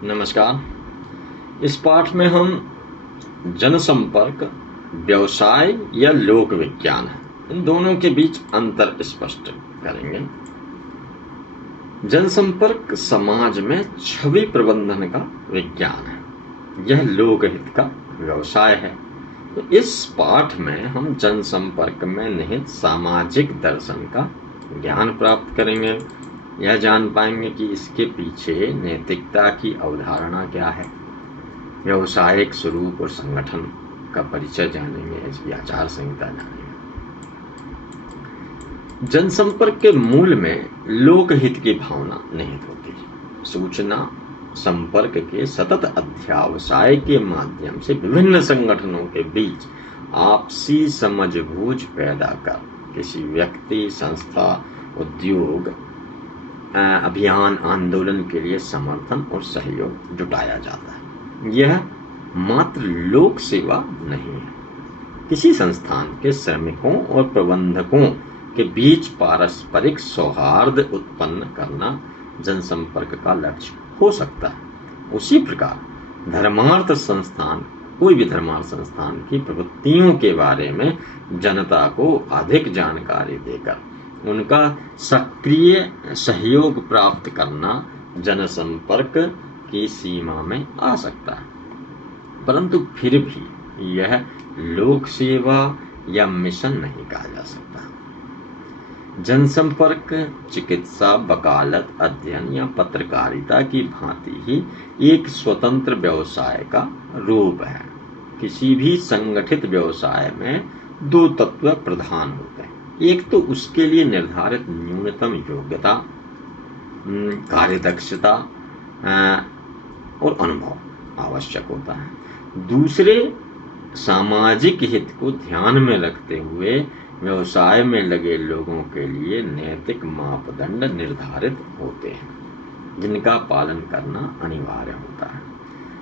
नमस्कार। इस पाठ में हम जनसंपर्क, व्यवसाय या लोक विज्ञान है, इन दोनों के बीच अंतर स्पष्ट करेंगे। जनसंपर्क समाज में छवि प्रबंधन का विज्ञान है, यह लोकहित का व्यवसाय है। तो इस पाठ में हम जनसंपर्क में निहित सामाजिक दर्शन का ज्ञान प्राप्त करेंगे। यह जान पाएंगे कि इसके पीछे नैतिकता की अवधारणा क्या है, व्यवसायिक स्वरूप और संगठन का परिचय जानेंगे, इसकी आचार संहिता जानेंगे। जनसंपर्क के मूल में लोकहित की भावना निहित होती है। सूचना संपर्क के सतत अध्यावसाय के माध्यम से विभिन्न संगठनों के बीच आपसी समझबूझ पैदा कर किसी व्यक्ति, संस्था, उद्योग, अभियान, आंदोलन के लिए समर्थन और सहयोग जुटाया जाता है। यह मात्र लोक सेवा नहीं है, किसी संस्थान के श्रमिकों और प्रबंधकों के बीच पारस्परिक सौहार्द उत्पन्न करना जनसंपर्क का लक्ष्य हो सकता है। उसी प्रकार धर्मार्थ संस्थान, कोई भी धर्मार्थ संस्थान की प्रवृत्तियों के बारे में जनता को अधिक जानकारी देकर उनका सक्रिय सहयोग प्राप्त करना जनसंपर्क की सीमा में आ सकता है, परंतु फिर भी यह लोक सेवा या मिशन नहीं कहा जा सकता। जनसंपर्क चिकित्सा, वकालत, अध्ययन या पत्रकारिता की भांति ही एक स्वतंत्र व्यवसाय का रूप है। किसी भी संगठित व्यवसाय में दो तत्व प्रधान होते हैं। एक तो उसके लिए निर्धारित न्यूनतम योग्यता, कार्यदक्षता और अनुभव आवश्यक होता है। दूसरे, सामाजिक हित को ध्यान में रखते हुए व्यवसाय में लगे लोगों के लिए नैतिक मापदंड निर्धारित होते हैं, जिनका पालन करना अनिवार्य होता है।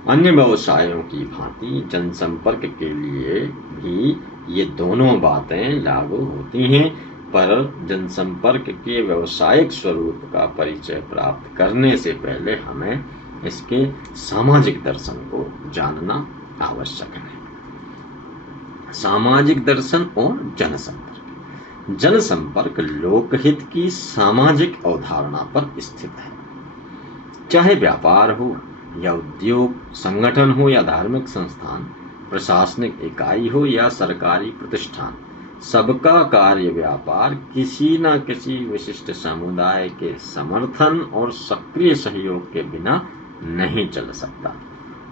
अन्य व्यवसायों की भांति जनसंपर्क के लिए भी ये दोनों बातें लागू होती हैं, पर जनसंपर्क के व्यावसायिक स्वरूप का परिचय प्राप्त करने से पहले हमें इसके सामाजिक दर्शन को जानना आवश्यक है। सामाजिक दर्शन और जनसंपर्क। जनसंपर्क लोकहित की सामाजिक अवधारणा पर स्थित है। चाहे व्यापार हो या उद्योग, संगठन हो या धार्मिक संस्थान, प्रशासनिक इकाई हो या सरकारी प्रतिष्ठान, सबका कार्य व्यापार किसी न किसी विशिष्ट समुदाय के समर्थन और सक्रिय सहयोग के बिना नहीं चल सकता।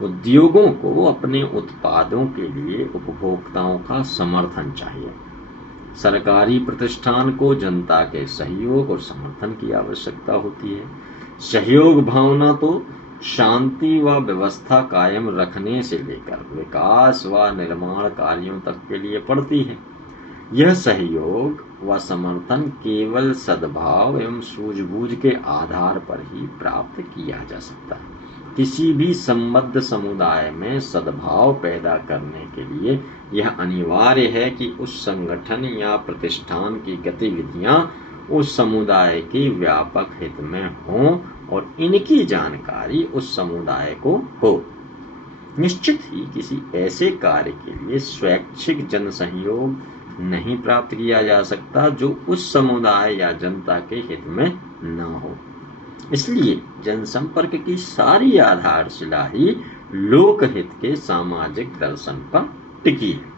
उद्योगों को अपने उत्पादों के लिए उपभोक्ताओं का समर्थन चाहिए। सरकारी प्रतिष्ठान को जनता के सहयोग और समर्थन की आवश्यकता होती है। सहयोग भावना तो शांति व व्यवस्था कायम रखने से लेकर विकास व निर्माण कार्यों तक के लिए पड़ती है। यह सहयोग व समर्थन केवल सद्भाव एवं सूझबूझ के आधार पर ही प्राप्त किया जा सकता है। किसी भी संबद्ध समुदाय में सद्भाव पैदा करने के लिए यह अनिवार्य है कि उस संगठन या प्रतिष्ठान की गतिविधियां उस समुदाय के व्यापक हित में हों और इनकी जानकारी उस समुदाय को हो। निश्चित ही किसी ऐसे कार्य के लिए स्वैच्छिक जन सहयोग नहीं प्राप्त किया जा सकता जो उस समुदाय या जनता के हित में न हो। इसलिए जनसंपर्क की सारी आधारशिला ही लोकहित के सामाजिक दर्शन पर टिकी है।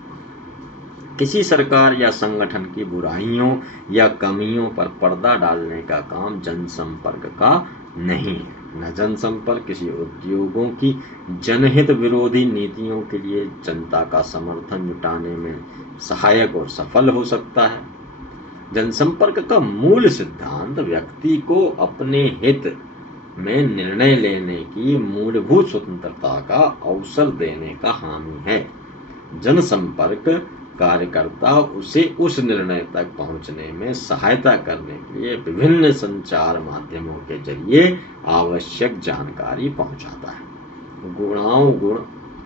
किसी सरकार या संगठन की बुराइयों या कमियों पर पर्दा डालने का काम जनसंपर्क का नहीं है। न जनसंपर्क किसी उद्योगों की जनहित विरोधी नीतियों के लिए जनता का समर्थन जुटाने में सहायक और सफल हो सकता है। जनसंपर्क का मूल सिद्धांत व्यक्ति को अपने हित में निर्णय लेने की मूलभूत स्वतंत्रता का अवसर देने का हामी है। जनसंपर्क कार्यकर्ता उसे उस निर्णय तक पहुंचने में सहायता करने के लिए विभिन्न संचार माध्यमों के जरिए आवश्यक जानकारी पहुंचाता है। गुण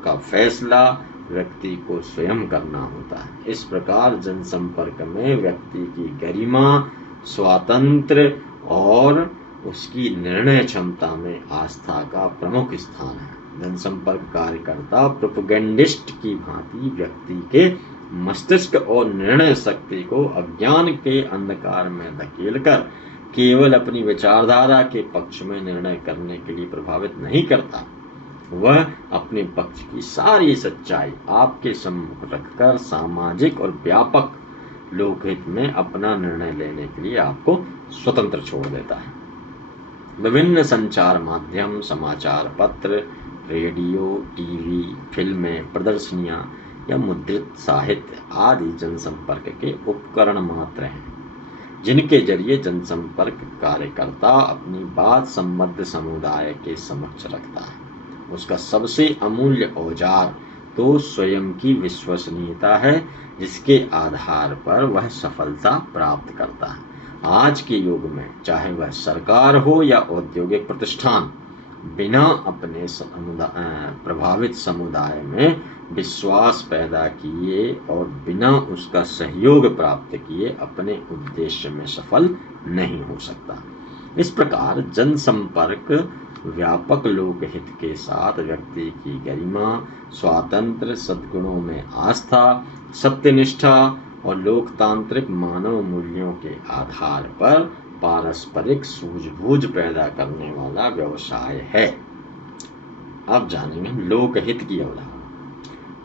का फैसला व्यक्ति को स्वयं करना होता है। इस प्रकार जनसंपर्क में व्यक्ति की गरिमा, स्वातंत्र्य और उसकी निर्णय क्षमता में आस्था का प्रमुख स्थान है। जनसंपर्क कार्यकर्ता प्रोपेगेंडिस्ट की भांति व्यक्ति के मस्तिष्क और निर्णय शक्ति को अज्ञान के अंधकार में धकेलकर केवल अपनी विचारधारा के पक्ष में निर्णय करने के लिए प्रभावित नहीं करता, वह अपने पक्ष की सारी सच्चाई आपके सम्मुख रखकर सामाजिक और व्यापक लोकहित में अपना निर्णय लेने के लिए आपको स्वतंत्र छोड़ देता है। विभिन्न संचार माध्यम, समाचार पत्र, रेडियो, टीवी, फिल्में, प्रदर्शनियां या मुद्रित साहित्य आदि जनसंपर्क के उपकरण मात्र हैं, जिनके जरिए जनसंपर्क कार्यकर्ता अपनी बात संबद्ध समुदाय के समक्ष रखता है। उसका सबसे अमूल्य औजार तो स्वयं की विश्वसनीयता है, जिसके आधार पर वह सफलता प्राप्त करता है। आज के युग में चाहे वह सरकार हो या औद्योगिक प्रतिष्ठान, बिना अपने प्रभावित समुदाय में विश्वास पैदा किए और बिना उसका सहयोग प्राप्त किए अपने उद्देश्य में सफल नहीं हो सकता। इस प्रकार जनसंपर्क व्यापक लोकहित के साथ व्यक्ति की गरिमा, स्वातंत्र्य, सद्गुणों में आस्था, सत्यनिष्ठा और लोकतांत्रिक मानव मूल्यों के आधार पर पारस्परिक सूझबूझ पैदा करने वाला व्यवसाय है। अब जानेंगे लोकहित की अवधारणा।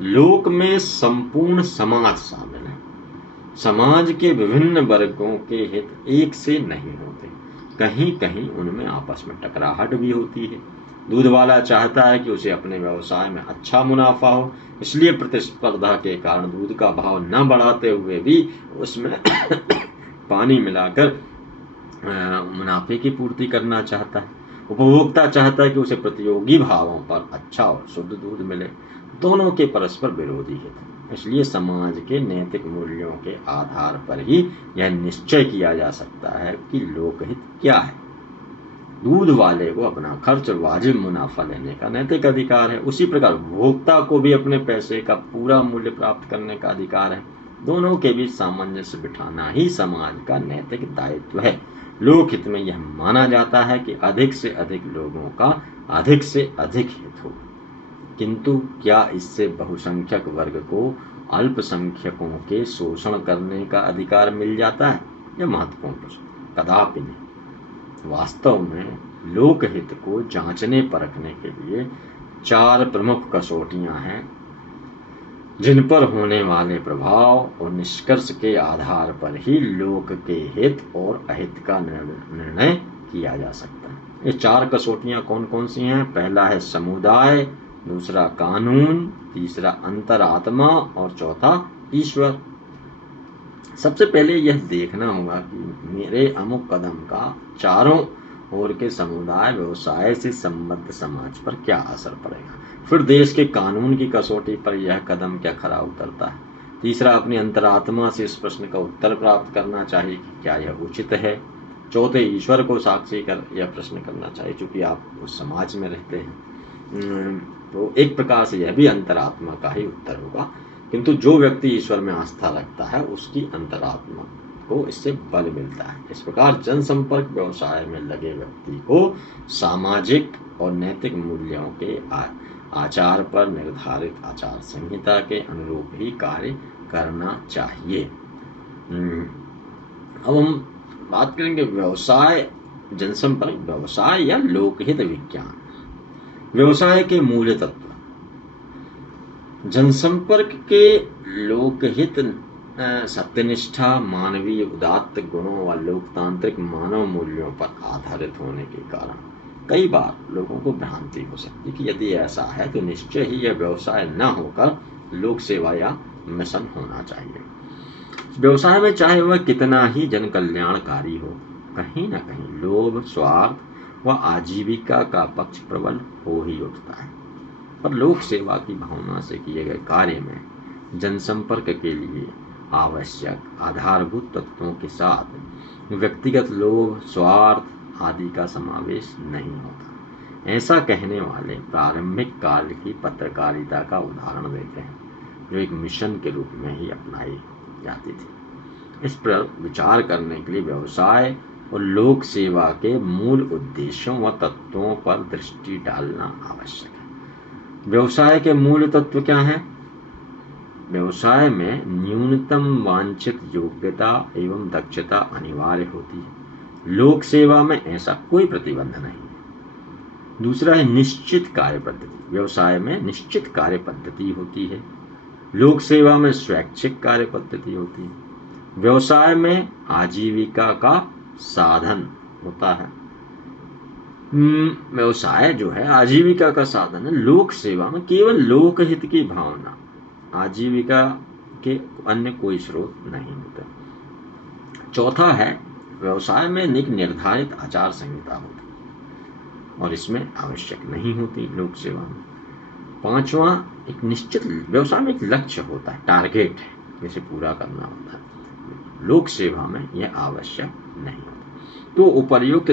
लोक में संपूर्ण समाज शामिल है। समाज के विभिन्न वर्गों के हित एक से नहीं होते, कहीं कहीं उनमें आपस में टकराहट भी होती है। दूध वाला चाहता है कि उसे अपने व्यवसाय में अच्छा मुनाफा हो, इसलिए प्रतिस्पर्धा के कारण दूध का भाव न बढ़ाते हुए भी उसमें पानी मिलाकर मुनाफे की पूर्ति करना चाहता है। उपभोक्ता चाहता है कि उसे प्रतियोगी भावों पर अच्छा और शुद्ध दूध मिले। दोनों के परस्पर विरोधी हित, इसलिए समाज के नैतिक मूल्यों के आधार पर ही यह निश्चय किया जा सकता है कि लोकहित क्या है। दूध वाले को अपना खर्च और वाजिब मुनाफा लेने का नैतिक अधिकार है, उसी प्रकार उपभोक्ता को भी अपने पैसे का पूरा मूल्य प्राप्त करने का अधिकार है। दोनों के बीच सामंजस्य बिठाना ही समाज का नैतिक दायित्व है। लोकहित में यह माना जाता है कि अधिक से अधिक लोगों का अधिक से अधिक हित हो, किंतु क्या इससे बहुसंख्यक वर्ग को अल्पसंख्यकों के शोषण करने का अधिकार मिल जाता है? यह महत्वपूर्ण प्रश्न। कदापि नहीं। वास्तव में लोकहित को जांचने परखने के लिए 4 प्रमुख कसौटियां हैं, जिन पर होने वाले प्रभाव और निष्कर्ष के आधार पर ही लोक के हित और अहित का निर्णय किया जा सकता है। ये 4 कसौटियां कौन कौन सी हैं? पहला है समुदाय, दूसरा कानून, तीसरा अंतरात्मा और चौथा ईश्वर। सबसे पहले यह देखना होगा कि मेरे अमुक कदम का चारों ओर के समुदाय व्यवसाय से संबद्ध समाज पर क्या असर पड़ेगा। फिर देश के कानून की कसौटी पर यह कदम क्या खरा उतरता है। तीसरा, अपनी अंतरात्मा से इस प्रश्न का उत्तर प्राप्त करना चाहिए कि क्या यह उचित है। चौथे, ईश्वर को साक्षी कर यह प्रश्न करना चाहिए, चूंकि आप उस समाज में रहते हैं। तो एक प्रकार से यह भी अंतरात्मा का ही उत्तर होगा, किंतु जो व्यक्ति ईश्वर में आस्था रखता है उसकी अंतरात्मा को इससे बल मिलता है। इस प्रकार जनसंपर्क व्यवसाय में लगे व्यक्ति को सामाजिक और नैतिक मूल्यों के आचार पर निर्धारित आचार संहिता के अनुरूप ही कार्य करना चाहिए। अब हम बात करेंगे व्यवसाय, जनसंपर्क व्यवसाय या लोकहित विज्ञान। व्यवसाय के मूल तत्व। जनसंपर्क के लोकहित सत्यनिष्ठा, मानवीय उदात्त गुणों व लोकतांत्रिक मानव मूल्यों पर आधारित होने के कारण कई बार लोगों को भ्रांति हो सकती कि यदि ऐसा है तो निश्चय ही यह व्यवसाय न होकर लोक सेवा या मिशन होना चाहिए। व्यवसाय में चाहे वह कितना ही जन कल्याणकारी हो, कहीं न कहीं लोभ, स्वार्थ व आजीविका का पक्ष प्रबल हो ही उठता है। पर लोक सेवा की भावना से किए गए कार्य में जनसंपर्क के लिए आवश्यक आधारभूत तत्वों के साथ व्यक्तिगत लोभ, स्वार्थ आदि का समावेश नहीं होता। ऐसा कहने वाले प्रारंभिक काल की पत्रकारिता का उदाहरण देते हैं, जो एक मिशन के रूप में ही अपनाई जाती थी। इस पर विचार करने के लिए व्यवसाय और लोक सेवा के मूल उद्देश्यों व तत्वों पर दृष्टि डालना आवश्यक है। व्यवसाय के मूल तत्व क्या हैं? व्यवसाय में न्यूनतम वांछित योग्यता एवं दक्षता अनिवार्य होती है। लोक सेवा में ऐसा कोई प्रतिबंध नहीं है। दूसरा है निश्चित कार्य पद्धति। व्यवसाय में निश्चित कार्य पद्धति होती है। लोक सेवा में स्वैच्छिक कार्य पद्धति होती है। व्यवसाय में आजीविका का साधन होता है। व्यवसाय जो है आजीविका का साधन है। लोक सेवा में केवल लोकहित की भावना, आजीविका के अन्य कोई स्रोत नहीं होता। चौथा है व्यवसाय में एक निर्धारित आचार संहिता होती है और इसमें आवश्यक नहीं होती लोक सेवा में। पांचवा, एक निश्चित व्यवसाय में एक लक्ष्य होता है, टारगेट है, जिसे पूरा करना होता है। लोक सेवा में यह आवश्यक नहीं होता। तो उपर्युक्त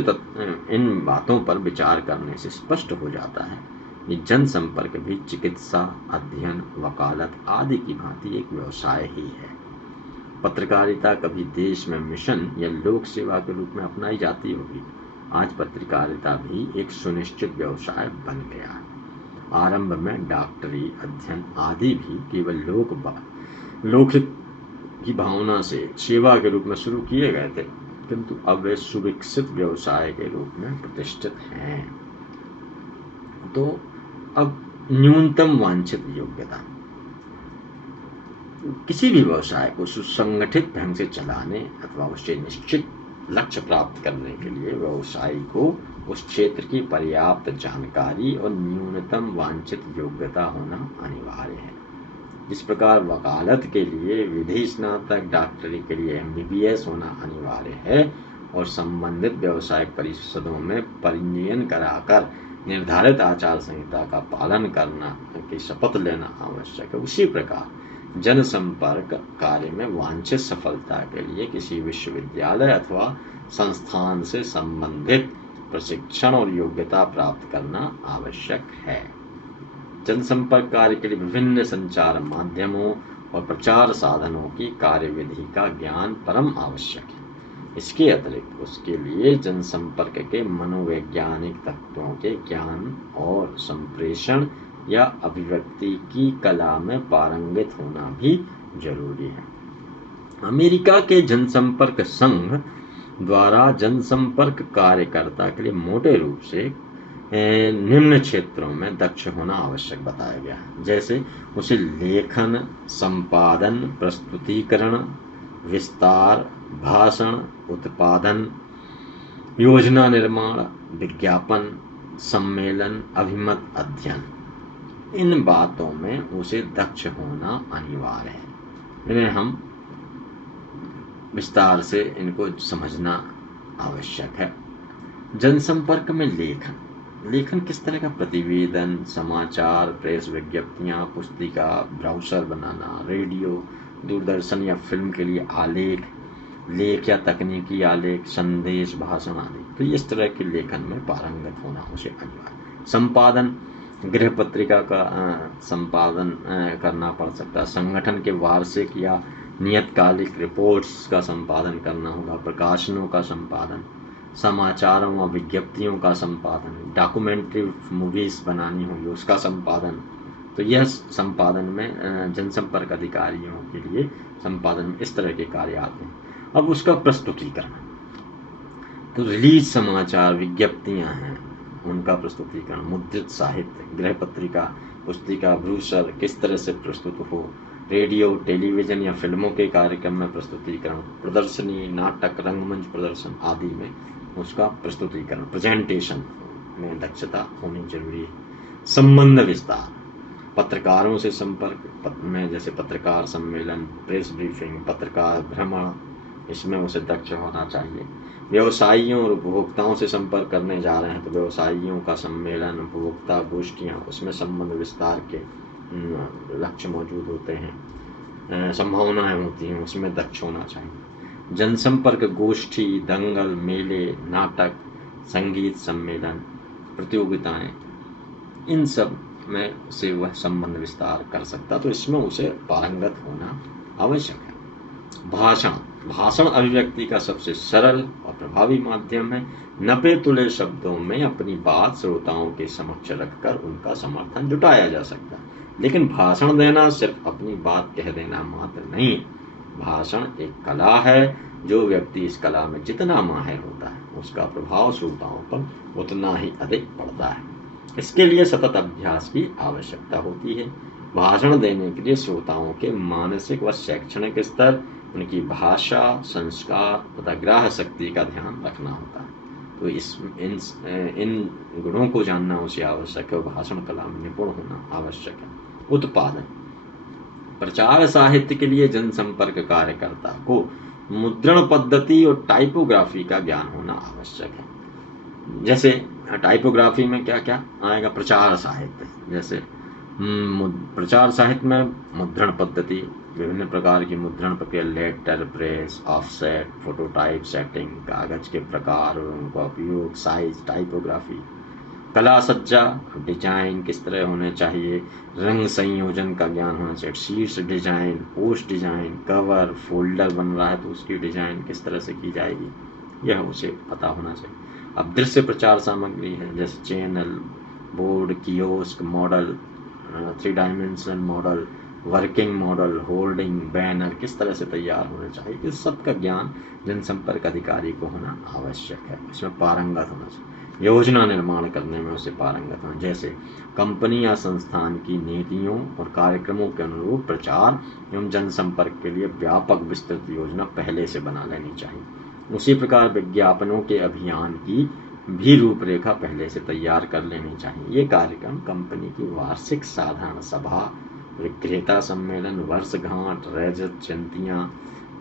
इन बातों पर विचार करने से स्पष्ट हो जाता है कि जनसंपर्क भी चिकित्सा, अध्ययन, वकालत आदि की भांति एक व्यवसाय ही है। पत्रकारिता कभी देश में मिशन या लोक सेवा के रूप में अपनाई जाती होगी। आज पत्रकारिता भी एक सुनिश्चित व्यवसाय बन गया है। आरंभ में डॉक्टरी, अध्ययन आदि भी केवल लौकिक की भावना से सेवा के रूप में शुरू किए गए थे, किंतु अब वे सुविकसित व्यवसाय के रूप में प्रतिष्ठित हैं। तो अब न्यूनतम वांछित योग्यता, किसी भी व्यवसाय को सुसंगठित ढंग से चलाने अथवा उससे निश्चित लक्ष्य प्राप्त करने के लिए व्यवसायी को उस क्षेत्र की पर्याप्त जानकारी और न्यूनतम वांछित योग्यता होना अनिवार्य है। जिस प्रकार वकालत के लिए विधि स्नातक, डॉक्टरी के लिए MBBS होना अनिवार्य है और संबंधित व्यवसायिक परिषदों में पंजीयन कराकर निर्धारित आचार संहिता का पालन करना की शपथ लेना आवश्यक है, उसी प्रकार जनसंपर्क कार्य में वांछित सफलता के लिए किसी विश्वविद्यालय अथवा संस्थान से संबंधित प्रशिक्षण और योग्यता प्राप्त करना आवश्यक है। जनसंपर्क कार्य के लिए विभिन्न संचार माध्यमों और प्रचार साधनों की कार्यविधि का ज्ञान परम आवश्यक है। इसके अतिरिक्त उसके लिए जनसंपर्क के मनोवैज्ञानिक तत्वों के ज्ञान और संप्रेषण या अभिव्यक्ति की कला में पारंगत होना भी जरूरी है। अमेरिका के जनसंपर्क संघ द्वारा जनसंपर्क कार्यकर्ता के लिए मोटे रूप से निम्न क्षेत्रों में दक्ष होना आवश्यक बताया गया है, जैसे उसे लेखन, संपादन, प्रस्तुतिकरण, विस्तार, भाषण, उत्पादन, योजना निर्माण, विज्ञापन, सम्मेलन, अभिमत, अध्ययन, इन बातों में उसे दक्ष होना अनिवार्य है। इन्हें हम विस्तार से इनको समझना आवश्यक है। जनसंपर्क में लेखन किस तरह का? प्रतिवेदन, समाचार, प्रेस विज्ञप्तियां, पुस्तिका, ब्राउसर बनाना, रेडियो, दूरदर्शन या फिल्म के लिए आलेख, लेख या तकनीकी आलेख, संदेश, भाषण आदि। तो इस तरह के लेखन में पारंगत होना उसे अनिवार्य। संपादन, गृह पत्रिका का संपादन करना पड़ सकता है। संगठन के वार्षिक या नियतकालिक रिपोर्ट्स का संपादन करना होगा। प्रकाशनों का संपादन, समाचारों और विज्ञप्तियों का संपादन, डॉक्यूमेंट्री मूवीज बनानी होगी उसका संपादन। तो यह संपादन में जनसंपर्क अधिकारियों के लिए संपादन में इस तरह के कार्य आते हैं। अब उसका प्रस्तुतिकरण, तो रिलीज समाचार, विज्ञप्तियां हैं, उनका प्रस्तुतिकरण, मुद्रित साहित्य, गृह पत्रिका, पुस्तिका, ब्रूशर किस तरह से प्रस्तुत हो, रेडियो, टेलीविजन या फिल्मों के कार्यक्रम में प्रस्तुतिकरण, प्रदर्शनी, नाटक, रंगमंच प्रदर्शन आदि में उसका प्रस्तुतिकरण, प्रेजेंटेशन में दक्षता होनी जरूरी है। संबंध विस्तार, पत्रकारों से संपर्क में जैसे पत्रकार सम्मेलन, प्रेस ब्रीफिंग, पत्रकार भ्रमण, इसमें उसे दक्ष होना चाहिए। व्यवसायियों और उपभोक्ताओं से संपर्क करने जा रहे हैं तो व्यवसायियों का सम्मेलन, उपभोक्ता गोष्ठियाँ, उसमें संबंध विस्तार के लक्ष्य मौजूद होते हैं, संभावनाएं होती हैं, उसमें दक्ष होना चाहिए। जनसंपर्क गोष्ठी, दंगल, मेले, नाटक, संगीत सम्मेलन, प्रतियोगिताएं, इन सब में से वह संबंध विस्तार कर सकता, तो इसमें उसे पारंगत होना आवश्यक है। भाषण, भाषण अभिव्यक्ति का सबसे सरल और प्रभावी माध्यम है। नपे तुले शब्दों में अपनी बात श्रोताओं के समक्ष रखकर उनका समर्थन जुटाया जा सकता है। लेकिन भाषण देना सिर्फ अपनी बात कह देना मात्र नहीं है। भाषण एक कला है। जो व्यक्ति इस कला में जितना माहिर होता है, उसका प्रभाव श्रोताओं पर उतना ही अधिक पड़ता है। इसके लिए सतत अभ्यास की आवश्यकता होती है। भाषण देने के लिए श्रोताओं के मानसिक व शैक्षणिक स्तर, उनकी भाषा, संस्कार तथा ग्राह्य शक्ति का ध्यान रखना होता है। तो इन गुणों को जानना उसे आवश्यक है। भाषण कला में निपुण होना आवश्यक है। उत्पादन प्रचार साहित्य के लिए जनसंपर्क कार्यकर्ता को मुद्रण पद्धति और टाइपोग्राफी का ज्ञान होना आवश्यक है। जैसे टाइपोग्राफी में क्या क्या आएगा? प्रचार साहित्य, जैसे प्रचार साहित्य में मुद्रण पद्धति, विभिन्न प्रकार की मुद्रण प्रक्रिया, लेटर प्रेस, ऑफसेट, फोटोटाइप सेटिंग, कागज के प्रकार और उनका उपयोग, साइज, टाइपोग्राफी, कला सज्जा, डिजाइन किस तरह होने चाहिए, रंग संयोजन का ज्ञान होना चाहिए, sheets design, post design, cover, folder बन रहा है तो उसकी डिजाइन किस तरह से की जाएगी, यह उसे पता होना चाहिए। अब दृश्य प्रचार सामग्री है, जैसे channel, board, kiosk, model, 3 dimension model, working model, holding, banner किस तरह से तैयार होने चाहिए, इस सब का ज्ञान जनसंपर्क अधिकारी को होना आवश्यक है। इसमें पारंगत होना चाहिए। योजना निर्माण करने में उसे पारंगत होना, जैसे कंपनी या संस्थान की नीतियों और कार्यक्रमों के अनुरूप प्रचार एवं जनसंपर्क के लिए व्यापक विस्तृत योजना पहले से बना लेनी चाहिए। उसी प्रकार विज्ञापनों के अभियान की भी रूपरेखा पहले से तैयार कर लेनी चाहिए। ये कार्यक्रम कंपनी की वार्षिक साधारण सभा, विक्रेता सम्मेलन, वर्षगांठ, रजत जयंतियां,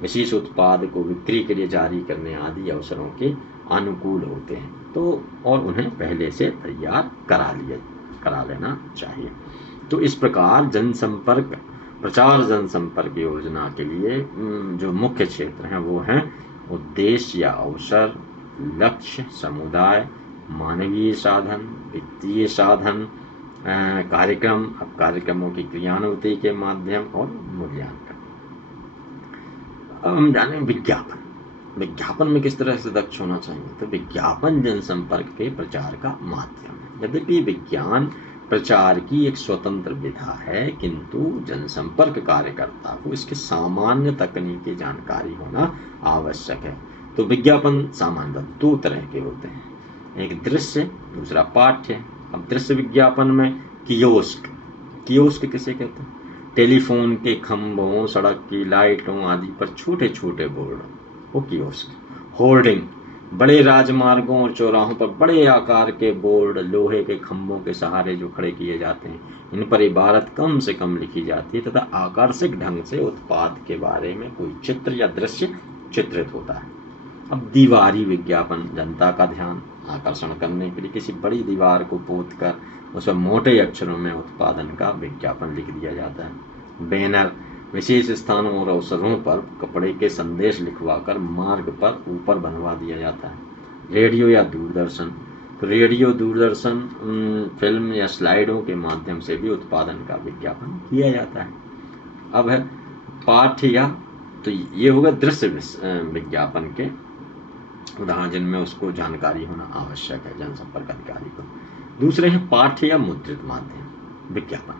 विशेष उत्पाद को बिक्री के लिए जारी करने आदि अवसरों के अनुकूल होते हैं, तो और उन्हें पहले से तैयार करा लेना चाहिए। तो इस प्रकार जनसंपर्क प्रचार जनसंपर्क योजना के लिए जो मुख्य क्षेत्र हैं वो हैं उद्देश्य या अवसर, लक्ष्य, समुदाय, मानवीय साधन, वित्तीय साधन, कार्यक्रम, अब कार्यक्रमों की क्रियान्विति के माध्यम और मूल्यांकन। अब हम जाने विज्ञापन। विज्ञापन में किस तरह से दक्ष होना चाहिए? तो विज्ञापन जनसंपर्क के प्रचार का माध्यम है। यद्यपि विज्ञान प्रचार की एक स्वतंत्र विधा है, किंतु जनसंपर्क कार्यकर्ता को इसके सामान्य तकनीकी जानकारी होना आवश्यक है। तो विज्ञापन सामान्यतः 2 तरह के होते हैं, एक दृश्य, दूसरा पाठ्य। अब दृश्य विज्ञापन में कियोस्क किसे कहते हैं? टेलीफोन के खंभों, सड़क की लाइटों आदि पर छोटे छोटे बोर्ड, वो कियोस्क। होर्डिंग, बड़े राजमार्गों और चौराहों पर बड़े आकार के बोर्ड लोहे के खंभों के सहारे जो खड़े किए जाते हैं, इन पर इबारत कम से कम लिखी जाती है तथा आकर्षक ढंग से उत्पाद के बारे में कोई चित्र या दृश्य चित्रित होता है। अब दीवारी विज्ञापन, जनता का ध्यान आकर्षण करने के लिए किसी बड़ी दीवार को पोत कर उस पर मोटे अक्षरों में उत्पादन का विज्ञापन लिख दिया जाता है। बैनर, विशेष स्थानों और अवसरों पर कपड़े के संदेश लिखवाकर मार्ग पर ऊपर बनवा दिया जाता है। रेडियो या दूरदर्शन, तो रेडियो, दूरदर्शन, फिल्म या स्लाइडों के माध्यम से भी उत्पादन का विज्ञापन किया जाता है। अब है पाठ्य या, तो ये होगा दृश्य विज्ञापन के उदाहरण जिनमें उसको जानकारी होना आवश्यक है जनसंपर्क अधिकारी को। दूसरे हैं पाठ्य या मुद्रित माध्यम विज्ञापन।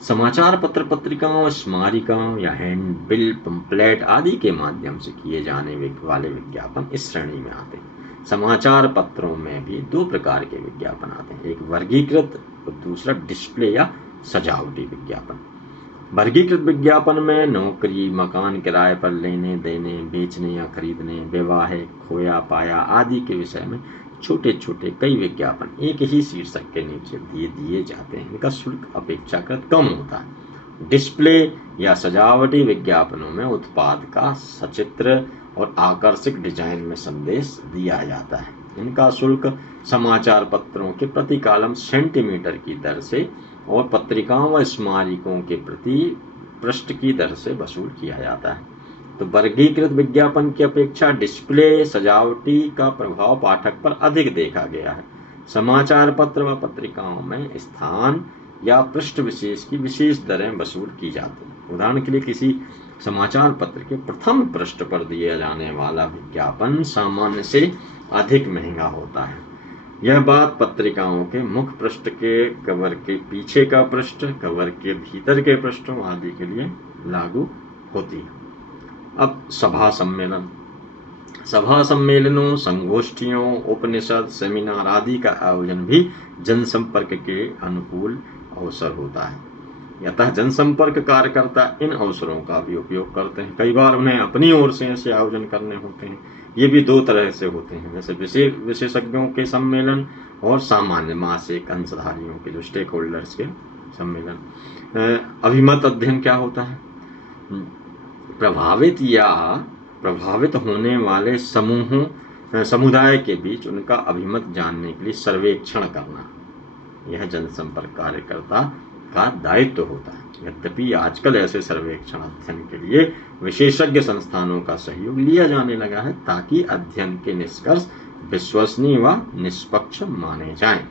समाचार पत्र पत्रिकाओं, स्मारिकाओं या हैंडबिल, पंपलेट आदि के माध्यम से किए जाने वाले विज्ञापन इस श्रेणी में आते हैं। समाचार पत्रों में भी 2 प्रकार के विज्ञापन आते हैं, एक वर्गीकृत और दूसरा डिस्प्ले या सजावटी विज्ञापन। वर्गीकृत विज्ञापन में नौकरी, मकान किराए पर लेने देने, बेचने या खरीदने, वैवाहिक, खोया पाया आदि के विषय में छोटे छोटे कई विज्ञापन एक ही शीर्षक के नीचे दिए जाते हैं। इनका शुल्क अपेक्षाकृत कम होता है। डिस्प्ले या सजावटी विज्ञापनों में उत्पाद का सचित्र और आकर्षक डिजाइन में संदेश दिया जाता है। इनका शुल्क समाचार पत्रों के प्रति कॉलम सेंटीमीटर की दर से और पत्रिकाओं व स्मारिकों के प्रति पृष्ठ की दर से वसूल किया जाता है। तो वर्गीकृत विज्ञापन की अपेक्षा डिस्प्ले सजावटी का प्रभाव पाठक पर अधिक देखा गया है। समाचार पत्र व पत्रिकाओं में स्थान या पृष्ठ विशेष की विशेष दरें वसूल की जाती हैं। उदाहरण के लिए किसी समाचार पत्र के प्रथम पृष्ठ पर दिया जाने वाला विज्ञापन सामान्य से अधिक महंगा होता है। यह बात पत्रिकाओं के मुख्य पृष्ठ के, कवर के पीछे का पृष्ठ, कवर के भीतर के पृष्ठों आदि के लिए लागू होती है। अब सभा सम्मेलनों, संगोष्ठियों, उपनिषद, सेमिनार आदि का आयोजन भी जनसंपर्क के अनुकूल अवसर होता है। अतः जनसंपर्क कार्यकर्ता इन अवसरों का भी उपयोग करते हैं। कई बार उन्हें अपनी ओर से ऐसे आयोजन करने होते हैं। ये भी दो तरह से होते हैं, जैसे विशेषज्ञों के सम्मेलन और सामान्य मासिक अंशधारियों के, जो स्टेक होल्डर्स के सम्मेलन। अभिमत अध्ययन क्या होता है? प्रभावित या प्रभावित होने वाले समुदाय के बीच उनका अभिमत जानने के लिए सर्वेक्षण करना, यह जनसंपर्क कार्यकर्ता का दायित्व होता है। यद्यपि आजकल ऐसे सर्वेक्षण अध्ययन के लिए विशेषज्ञ संस्थानों का सहयोग लिया जाने लगा है, ताकि अध्ययन के निष्कर्ष विश्वसनीय व निष्पक्ष माने जाएं।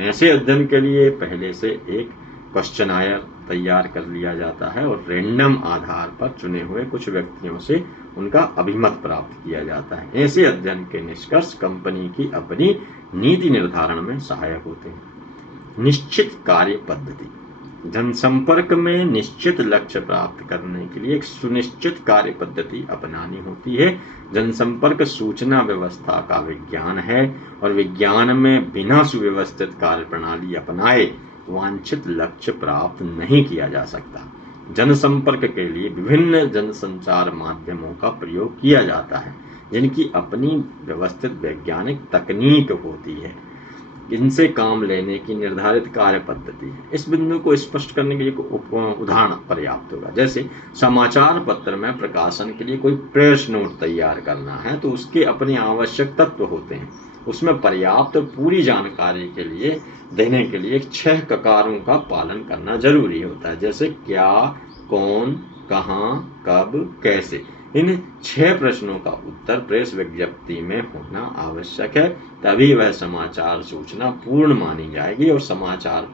ऐसे अध्ययन के लिए पहले से एक क्वेश्चनायर तैयार कर लिया जाता है और रैंडम आधार पर चुने हुए कुछ व्यक्तियों से उनका अभिमत प्राप्त किया जाता है। ऐसे अध्ययन के निष्कर्ष कंपनी की अपनी नीति निर्धारण में सहायक होते हैं। निश्चित कार्य पद्धति। जनसंपर्क में निश्चित लक्ष्य प्राप्त करने के लिए एक सुनिश्चित कार्य पद्धति अपनानी होती है। जनसंपर्क सूचना व्यवस्था का विज्ञान है और विज्ञान में बिना सुव्यवस्थित कार्य प्रणाली अपनाए वांछित लक्ष्य प्राप्त नहीं किया जा सकता। जनसंपर्क के लिए विभिन्न जनसंचार माध्यमों का प्रयोग किया जाता है, जिनकी अपनी व्यवस्थित वैज्ञानिक तकनीक होती है। इनसे काम लेने की निर्धारित कार्य पद्धति है। इस बिंदु को स्पष्ट करने के लिए उदाहरण पर्याप्त होगा। जैसे समाचार पत्र में प्रकाशन के लिए कोई प्रेस नोट तैयार करना है, तो उसके अपने आवश्यक तत्व होते हैं। उसमें पर्याप्त पूरी जानकारी के लिए देने के लिए 6 ककारों का पालन करना जरूरी होता है, जैसे क्या, कौन, कहाँ, कब, कैसे। इन 6 प्रश्नों का उत्तर प्रेस विज्ञप्ति में होना आवश्यक है, तभी वह समाचार सूचना पूर्ण मानी जाएगी और समाचार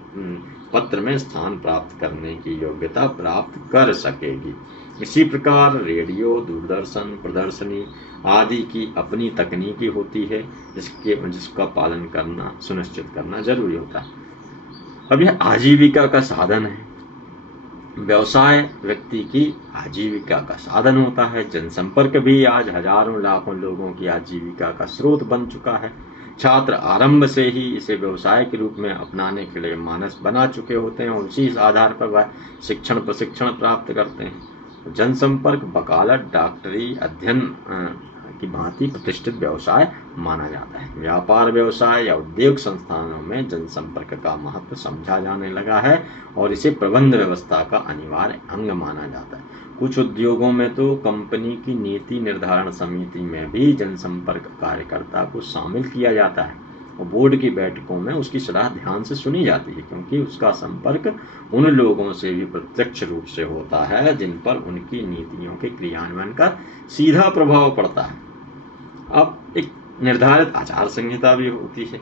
पत्र में स्थान प्राप्त करने की योग्यता प्राप्त कर सकेगी। इसी प्रकार रेडियो, दूरदर्शन, प्रदर्शनी आदि की अपनी तकनीकी होती है, जिसका पालन करना, सुनिश्चित करना जरूरी होता है। अब यह आजीविका का साधन है। व्यवसाय व्यक्ति की आजीविका का साधन होता है। जनसंपर्क भी आज हजारों लाखों लोगों की आजीविका का स्रोत बन चुका है। छात्र आरंभ से ही इसे व्यवसाय के रूप में अपनाने के लिए मानस बना चुके होते हैं और उसी आधार पर वह शिक्षण प्रशिक्षण प्राप्त करते हैं। जनसंपर्क वकालत, डॉक्टरी अध्ययन की भांति प्रतिष्ठित व्यवसाय माना जाता है। व्यापार व्यवसाय या उद्योग संस्थानों में जनसंपर्क का महत्व समझा जाने लगा है और इसे प्रबंध व्यवस्था का अनिवार्य अंग माना जाता है। कुछ उद्योगों में तो कंपनी की नीति निर्धारण समिति में भी जनसंपर्क कार्यकर्ता को शामिल किया जाता है और बोर्ड की बैठकों में उसकी सलाह ध्यान से सुनी जाती है, क्योंकि उसका संपर्क उन लोगों से भी प्रत्यक्ष रूप से होता है जिन पर उनकी नीतियों के क्रियान्वयन का सीधा प्रभाव पड़ता है। अब एक निर्धारित आचार संहिता भी होती है।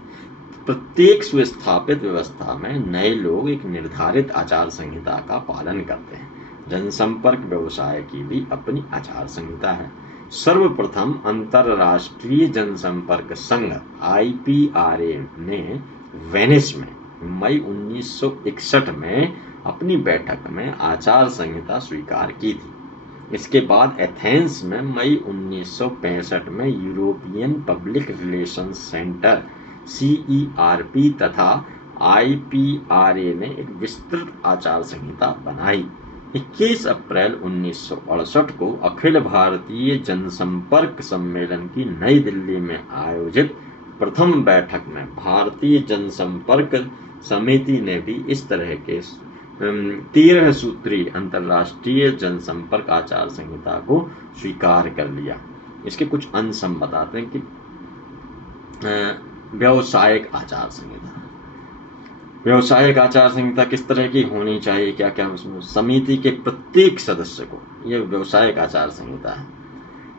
प्रत्येक सुस्थापित व्यवस्था में नए लोग एक निर्धारित आचार संहिता का पालन करते हैं। जनसंपर्क व्यवसाय की भी अपनी आचार संहिता है। सर्वप्रथम अंतरराष्ट्रीय जनसंपर्क संघ IPRA ने वेनिस में मई 1961 में अपनी बैठक में आचार संहिता स्वीकार की थी। इसके बाद एथेंस में मई 1965 में European public relations centre CERP तथा IPRA ने एक विस्तृत आचार संहिता बनाई। 21 अप्रैल 1968 को अखिल भारतीय जनसंपर्क सम्मेलन की नई दिल्ली में आयोजित प्रथम बैठक में भारतीय जनसंपर्क समिति ने भी इस तरह के 13 सूत्री अंतर्राष्ट्रीय जनसंपर्क आचार संहिता को स्वीकार कर लिया। इसके कुछ अंश हम बताते हैं कि व्यावसायिक आचार संहिता। व्यावसायिक आचार संहिता किस तरह की होनी चाहिए, क्या क्या उसमें समिति के प्रत्येक सदस्य को यह व्यावसायिक आचार संहिता है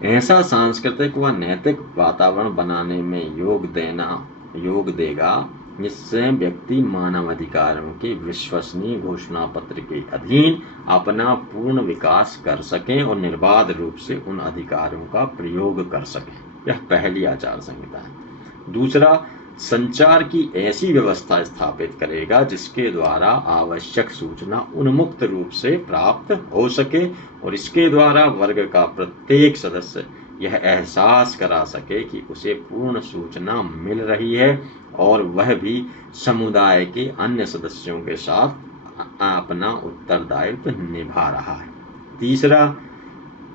ऐसा सांस्कृतिक व नैतिक वातावरण बनाने में योग देगा जिससे व्यक्ति मानव अधिकारों के विश्वसनीय घोषणा पत्र के अधीन अपना पूर्ण विकास कर सकें और निर्बाध रूप से उन अधिकारों का प्रयोग कर सकें। यह पहली आचार संहिता है। दूसरा, संचार की ऐसी व्यवस्था स्थापित करेगा जिसके द्वारा आवश्यक सूचना उन्मुक्त रूप से प्राप्त हो सके और इसके द्वारा वर्ग का प्रत्येक सदस्य यह एहसास करा सके कि उसे पूर्ण सूचना मिल रही है और वह भी समुदाय के अन्य सदस्यों के साथ अपना उत्तरदायित्व निभा रहा है। तीसरा,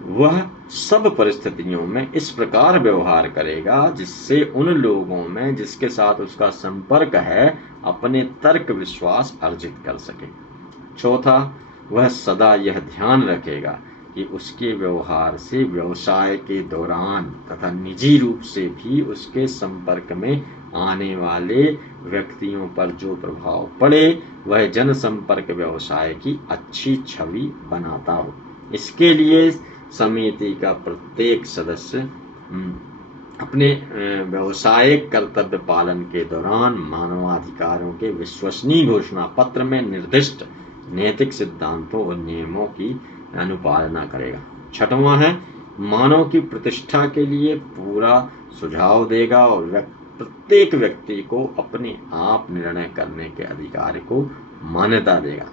वह सब परिस्थितियों में इस प्रकार व्यवहार करेगा जिससे उन लोगों में जिसके साथ उसका संपर्क है अपने तर्क विश्वास अर्जित कर सके। चौथा, वह सदा यह ध्यान रखेगा कि उसके व्यवहार से व्यवसाय के दौरान तथा निजी रूप से भी उसके संपर्क में आने वाले व्यक्तियों पर जो प्रभाव पड़े वह जनसंपर्क व्यवसाय की अच्छी छवि बनाता हो। इसके लिए समिति का प्रत्येक सदस्य अपने व्यवसायिक कर्तव्य पालन के दौरान मानवाधिकारों के विश्वसनीय घोषणा पत्र में निर्दिष्ट नैतिक सिद्धांतों और नियमों की अनुपालना करेगा। छठवां है, मानव की प्रतिष्ठा के लिए पूरा सुझाव देगा और प्रत्येक व्यक्ति को अपने आप निर्णय करने के अधिकार को मान्यता देगा।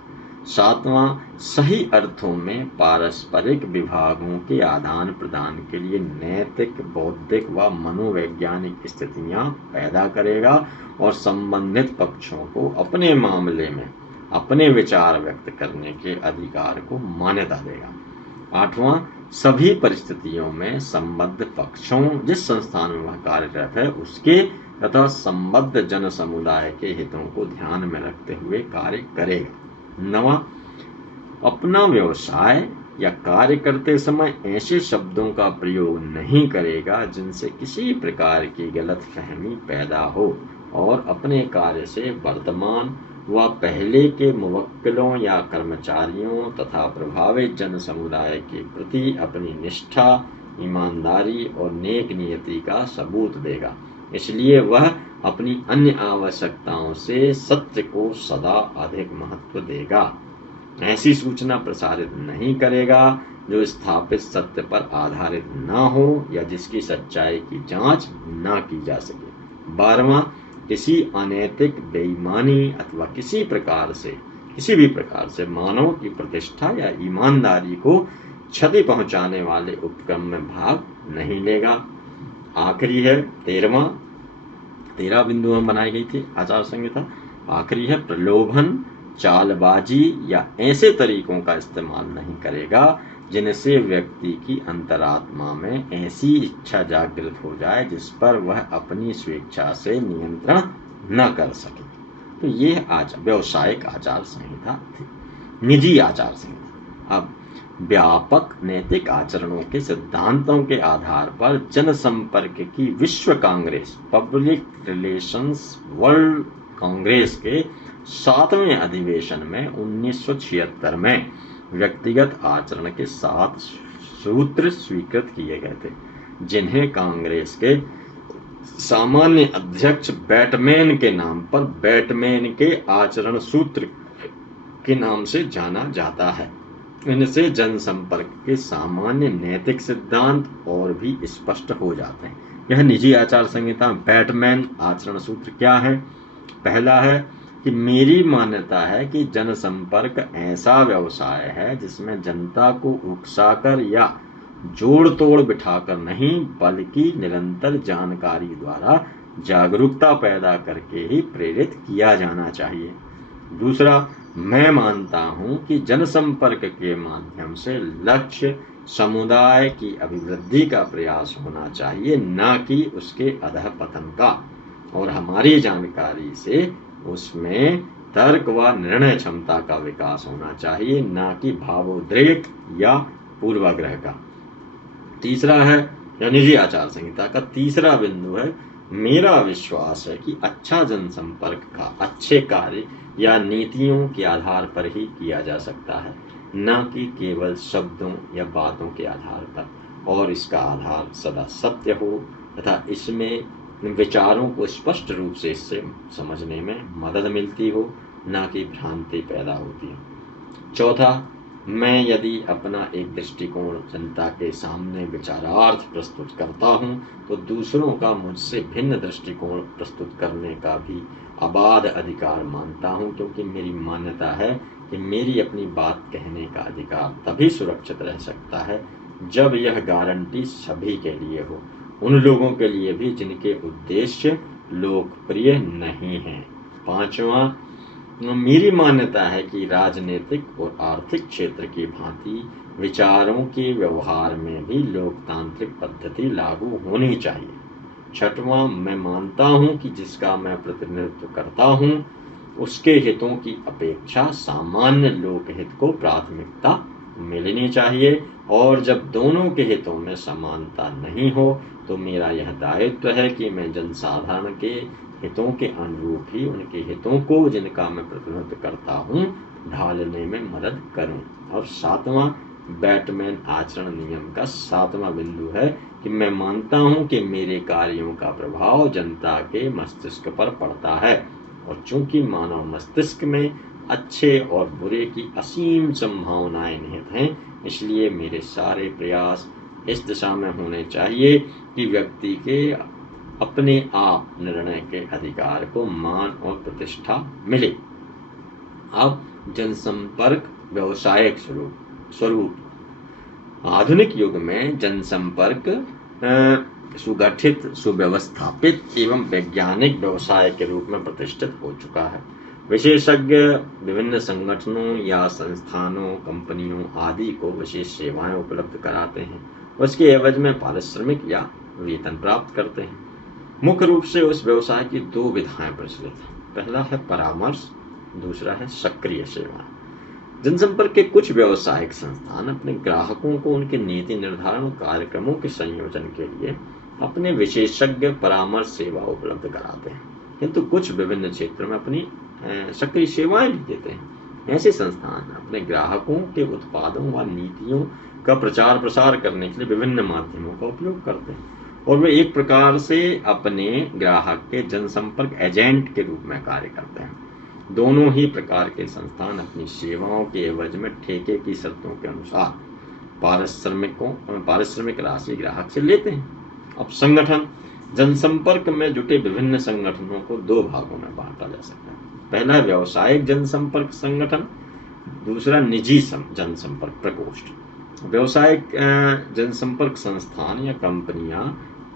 सातवां, सही अर्थों में पारस्परिक विभागों के आदान प्रदान के लिए नैतिक, बौद्धिक व मनोवैज्ञानिक स्थितियां पैदा करेगा और संबंधित पक्षों को अपने मामले में अपने विचार व्यक्त करने के अधिकार को मान्यता देगा। आठवां, सभी परिस्थितियों में संबद्ध पक्षों जिस संस्थान में वह कार्यरत है उसके तथा संबद्ध जन समुदाय के हितों को ध्यान में रखते हुए कार्य करेगा। नवा, अपना व्यवसाय या कार्य करते समय ऐसे शब्दों का प्रयोग नहीं करेगा जिनसे किसी प्रकार की गलतफहमी पैदा हो और अपने कार्य से वर्तमान व पहले के मुवक्किलों या कर्मचारियों तथा प्रभावित जन समुदाय के प्रति अपनी निष्ठा, ईमानदारी और नेक नियति का सबूत देगा। इसलिए वह अपनी अन्य आवश्यकताओं से सत्य को सदा अधिक महत्व देगा। ऐसी सूचना प्रसारित नहीं करेगा जो स्थापित सत्य पर आधारित न हो या जिसकी सच्चाई की जांच न की जा सके। 12वां, किसी अनैतिक, बेईमानी अथवा किसी भी प्रकार से मानव की प्रतिष्ठा या ईमानदारी को क्षति पहुंचाने वाले उपक्रम में भाग नहीं लेगा। आखिरी है 13 बिंदु में बनाई गई थी आचार संहिता। आखिरी है, प्रलोभन, चालबाजी या ऐसे तरीकों का इस्तेमाल नहीं करेगा जिनसे व्यक्ति की अंतरात्मा में ऐसी इच्छा जागृत हो जाए जिस पर वह अपनी स्वेच्छा से नियंत्रण न कर सके। तो ये व्यावसायिक आचार संहिता थी। निजी आचार संहिता। अब व्यापक नैतिक आचरणों के सिद्धांतों के आधार पर जनसंपर्क की विश्व Congress, public relations world Congress के 7वें अधिवेशन में 1976 में व्यक्तिगत आचरण के 7 सूत्र स्वीकृत किए गए थे, जिन्हें कांग्रेस के सामान्य अध्यक्ष बैटमैन के नाम पर बैटमैन के आचरण सूत्र के नाम से जाना जाता है। इनसे जनसंपर्क के सामान्य नैतिक सिद्धांत और भी स्पष्ट हो जाते हैं। यह निजी आचार संहिता बैटमैन आचरण सूत्र क्या है? पहला है कि मेरी मान्यता है कि जनसंपर्क ऐसा व्यवसाय है जिसमें जनता को उकसाकर या जोड़ तोड़ बिठाकर नहीं बल्कि निरंतर जानकारी द्वारा जागरूकता पैदा करके ही प्रेरित किया जाना चाहिए। दूसरा, मैं मानता हूं कि जनसंपर्क के माध्यम से लक्ष्य समुदाय की अभिवृद्धि का प्रयास होना चाहिए, न कि उसके अधःपतन का, और हमारी जानकारी से उसमें तर्क व निर्णय क्षमता का विकास होना चाहिए, न कि भावोद्रेक या पूर्वाग्रह का। तीसरा है, या निजी आचार संहिता का तीसरा बिंदु है, मेरा विश्वास है कि अच्छा जनसंपर्क का अच्छे कार्य या नीतियों के आधार पर ही किया जा सकता है, न कि केवल शब्दों या बातों के आधार पर, और इसका आधार सदा सत्य हो तथा इसमें विचारों को स्पष्ट रूप से इससे समझने में मदद मिलती हो, ना कि भ्रांति पैदा होती हो। चौथा, मैं यदि अपना एक दृष्टिकोण जनता के सामने विचारार्थ प्रस्तुत करता हूँ तो दूसरों का मुझसे भिन्न दृष्टिकोण प्रस्तुत करने का भी अबाध अधिकार मानता हूँ, क्योंकि मेरी मान्यता है कि मेरी अपनी बात कहने का अधिकार तभी सुरक्षित रह सकता है जब यह गारंटी सभी के लिए हो, उन लोगों के लिए भी जिनके उद्देश्य लोकप्रिय नहीं हैं। पांचवा, मेरी मान्यता है कि राजनीतिक और आर्थिक क्षेत्र की भांति विचारों के व्यवहार में भी लोकतांत्रिक पद्धति लागू होनी चाहिए। छठवां, मैं मानता हूं कि जिसका मैं प्रतिनिधित्व करता हूं उसके हितों की अपेक्षा सामान्य लोकहित को प्राथमिकता मिलनी चाहिए, और जब दोनों के हितों में समानता नहीं हो तो मेरा यह दायित्व है कि मैं जनसाधारण के हितों के अनुरूप ही उनके हितों को, जिनका मैं प्रतिनिधित्व करता हूँ, ढालने में मदद करूं। और सातवां, बैटमैन आचरण नियम का सातवां बिंदु है कि मैं मानता हूं कि मेरे कार्यों का प्रभाव जनता के मस्तिष्क पर पड़ता है, और चूंकि मानव मस्तिष्क में अच्छे और बुरे की असीम संभावनाएं निहित हैं, इसलिए मेरे सारे प्रयास इस दिशा में होने चाहिए कि व्यक्ति के अपने आप निर्णय के अधिकार को मान और प्रतिष्ठा मिले। अब जनसंपर्क व्यवसायिक स्वरूप। आधुनिक युग में जनसंपर्क सुगठित, सुव्यवस्थापित एवं वैज्ञानिक व्यवसाय के रूप में प्रतिष्ठित हो चुका है। विशेषज्ञ विभिन्न संगठनों या संस्थानों, कंपनियों आदि को विशेष सेवाएं उपलब्ध कराते हैं, उसके एवज में पारिश्रमिक या वेतन प्राप्त करते हैं। मुख्य रूप से उस व्यवसाय की दो विधाएं प्रचलित हैं। पहला है परामर्श, दूसरा है सक्रिय सेवा। जनसंपर्क के कुछ व्यवसायिक संस्थान अपने ग्राहकों को उनके नीति निर्धारण कार्यक्रमों के संयोजन के लिए अपने विशेषज्ञ परामर्श सेवा उपलब्ध कराते हैं, किंतु कुछ विभिन्न क्षेत्रों में अपनी सक्रिय सेवाएं भी देते हैं। ऐसे संस्थान अपने ग्राहकों के उत्पादों व नीतियों का प्रचार प्रसार करने के लिए विभिन्न माध्यमों का उपयोग करते हैं, और वे एक प्रकार से अपने ग्राहक के जनसंपर्क एजेंट के रूप में कार्य करते हैं। दोनों ही प्रकार के संस्थान अपनी सेवाओं के एवज में ठेके की शर्तों के अनुसार पारिश्रमिक राशि ग्राहक से लेते हैं। अब संगठन। जनसंपर्क में जुटे विभिन्न संगठनों को दो भागों में बांटा जा सकता है। पहला है व्यावसायिक जनसंपर्क संगठन, दूसरा निजी जनसंपर्क प्रकोष्ठ। व्यावसायिक जनसंपर्क संस्थान या कंपनियां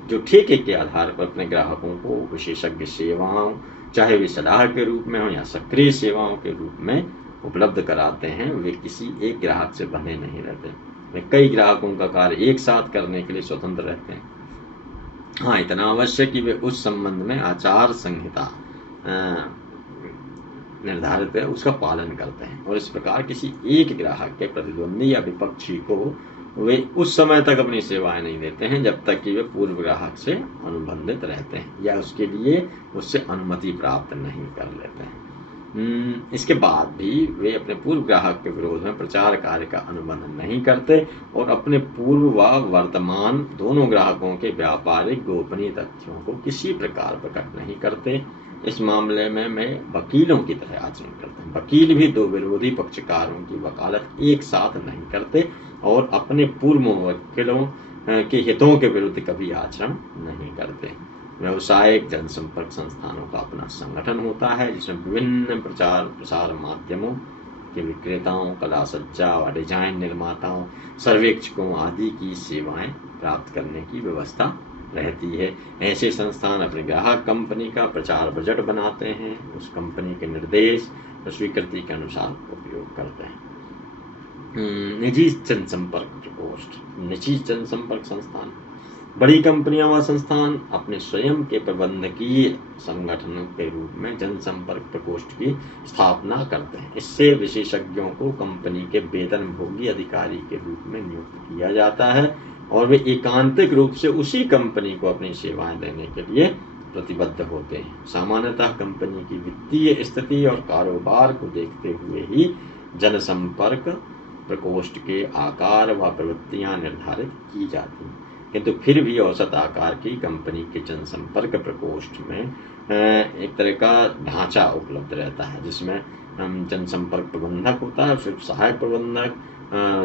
जो ठेके के आधार पर अपने ग्राहकों को विशेषज्ञ सेवाओं, चाहे वे सलाह के रूप में हो या सक्रिय सेवाओं के रूप में उपलब्ध कराते हैं, वे किसी एक ग्राहक से बंधे नहीं रहते। वे कई ग्राहकों का कार्य एक साथ करने के लिए स्वतंत्र रहते हैं। हाँ, इतना अवश्य कि वे उस संबंध में आचार संहिता निर्धारित है उसका पालन करते हैं, और इस प्रकार किसी एक ग्राहक के प्रतिद्वंदी या विपक्षी को वे उस समय तक अपनी सेवाएं नहीं देते हैं जब तक कि वे पूर्व ग्राहक से अनुबंधित रहते हैं या उसके लिए उससे अनुमति प्राप्त नहीं कर लेते हैं। इसके बाद भी वे अपने पूर्व ग्राहक के विरोध में प्रचार कार्य का अनुबंध नहीं करते और अपने पूर्व व वर्तमान दोनों ग्राहकों के व्यापारिक गोपनीय तथ्यों को किसी प्रकार प्रकट नहीं करते। इस मामले में मैं वकीलों की तरह आचरण करते हैं। वकील भी दो विरोधी पक्षकारों की वकालत एक साथ नहीं करते और अपने पूर्व मुवक्किलों के हितों के विरुद्ध कभी आचरण नहीं करते। व्यावसायिक जनसंपर्क संस्थानों का अपना संगठन होता है जिसमें विभिन्न प्रचार प्रसार माध्यमों के विक्रेताओं, कला सज्जा व डिजाइन निर्माताओं, सर्वेक्षकों आदि की सेवाएं प्राप्त करने की व्यवस्था रहती है। ऐसे संस्थान अपने ग्राहक कंपनी का प्रचार बजट बनाते हैं, उस कंपनी के निर्देश और स्वीकृति के अनुसार उपयोग करते हैं। निजी जनसंपर्क प्रकोष्ठ। निजी जनसंपर्क संस्थान बड़ी कंपनियां व संस्थान अपने स्वयं के प्रबंधकीय संगठनों के रूप में जनसंपर्क प्रकोष्ठ की स्थापना करते हैं। इससे विशेषज्ञों को कंपनी के वेतनभोगी अधिकारी के रूप में नियुक्त किया जाता है और वे एकांतिक रूप से उसी कंपनी को अपनी सेवाएं देने के लिए प्रतिबद्ध होते हैं। सामान्यतः कंपनी की वित्तीय स्थिति और कारोबार को देखते हुए ही जनसंपर्क प्रकोष्ठ के आकार व प्रवृत्तियां निर्धारित की जाती हैं। किंतु फिर भी औसत आकार की कंपनी के जनसंपर्क प्रकोष्ठ में एक तरह का ढांचा उपलब्ध रहता है, जिसमें जनसंपर्क प्रबंधक होता है, फिर सहायक प्रबंधक,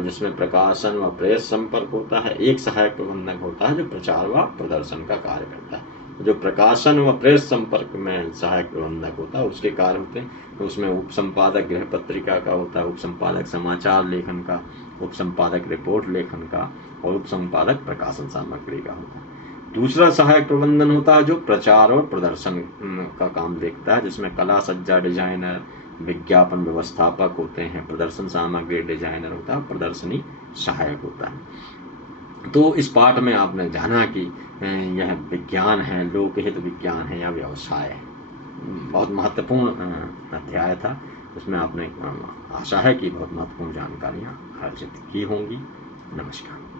जिसमें प्रकाशन व प्रेस संपर्क होता है, एक सहायक प्रबंधक होता है जो प्रचार व प्रदर्शन का कार्य करता है। जो प्रकाशन व प्रेस संपर्क में सहायक प्रबंधक होता है उसके कार्य होते हैं, तो उसमें उप संपादक गृह पत्रिका का होता है, उप संपादक समाचार लेखन का, उप संपादक रिपोर्ट लेखन का, और उप संपादक प्रकाशन सामग्री का होता है। दूसरा सहायक प्रबंधन होता है जो प्रचार और प्रदर्शन का काम देखता है, जिसमें कला सज्जा डिजाइनर, विज्ञापन व्यवस्थापक होते हैं, प्रदर्शन सामग्री डिजाइनर होता है, प्रदर्शनी सहायक होता है। तो इस पाठ में आपने जाना कि यह विज्ञान है, लोकहित विज्ञान है या व्यवसाय है। बहुत महत्वपूर्ण अध्याय था। उसमें आपने आशा है कि बहुत महत्वपूर्ण जानकारियाँ अर्जित की होंगी। नमस्कार।